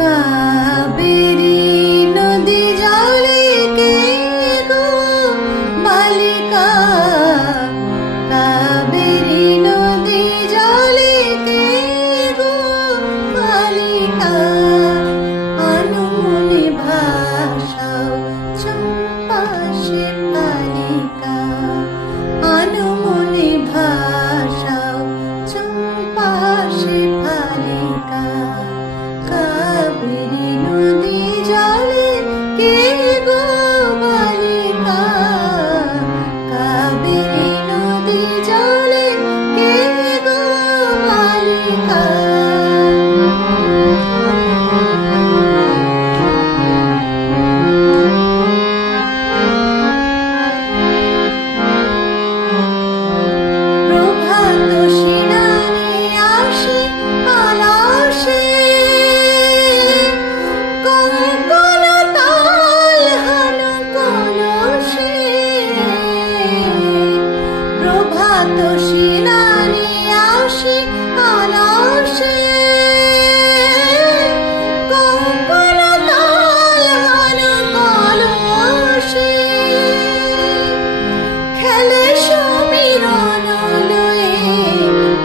কাবেরী নদী জলে কে গো বালিকা, কাবেরী নদী জলে কে গো বালিকা, আনমনে ভাষাও চম্পা শেফালিকা, আনমনে ভাষাও চম্পা শেফালিকা। কাবেরী নদী জলে কে গো বালিকা, কাবেরী নদী জলে কে গো বালিকা। প্রভাত সিনারে আসে আলাসে, কঙ্কন তাল হান কলসে। প্রভাত সিনারে আসে আলাসে, কঙ্কন তাল হান কলসে। খেলে সমীরণ লয়ে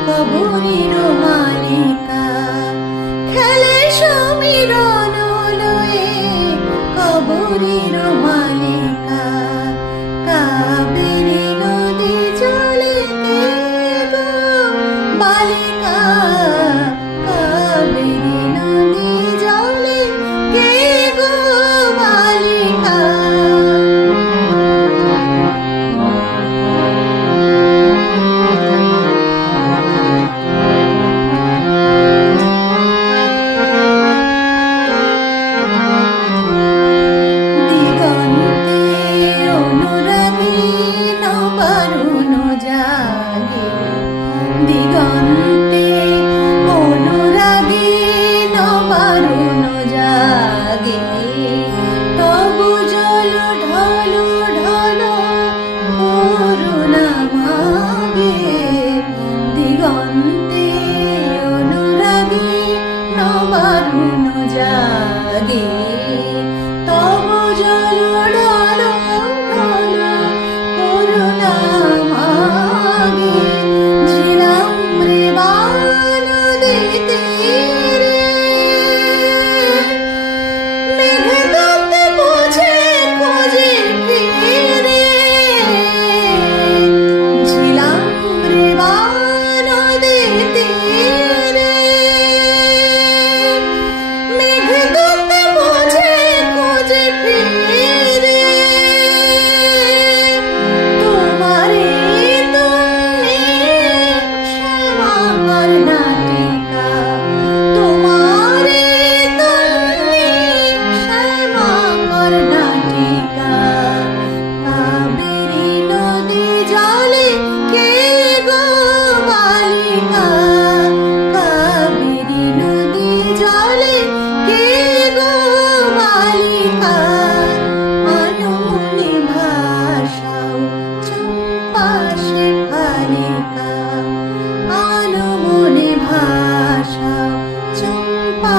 কবরীর মালিকা, খেলে সমীরণ লয়ে কবরীর মালিকা। কাবেরী নদী জলে কে গো বালিকা, কাবেরী নদী জলে কে গো বালিকা। দিগন্তে অনুরাগী নবারুণ জাগে, দিগন্তে অনুরাগী নবারুণ জাগে। তবু জল ঢল ঢল করুণা মাগে, দিগন্তে অনুরাগী নবারুণ জাগে। তবু জল ঢল ঢল করুণা মাগে। ঝিলাম রে বানদীতে রে, মেঘদূত বুঝে খোঁজে ফিরে। ঝিলাম রে বানদীতে রে, মেঘদূত বুঝে খোঁজে ফিরে। তোমারে তুমি শ্যামার নাটিকা, তোমারে তুমি শ্যামার নাটিকা। কাবেরী নদী জলে কে গো বালিকা, কাবেরী নদী জলে কে গো বালিকা। আনমনে ভাষাও চম্পা শেফালিকা, আনমনে ভাষাও চম্পা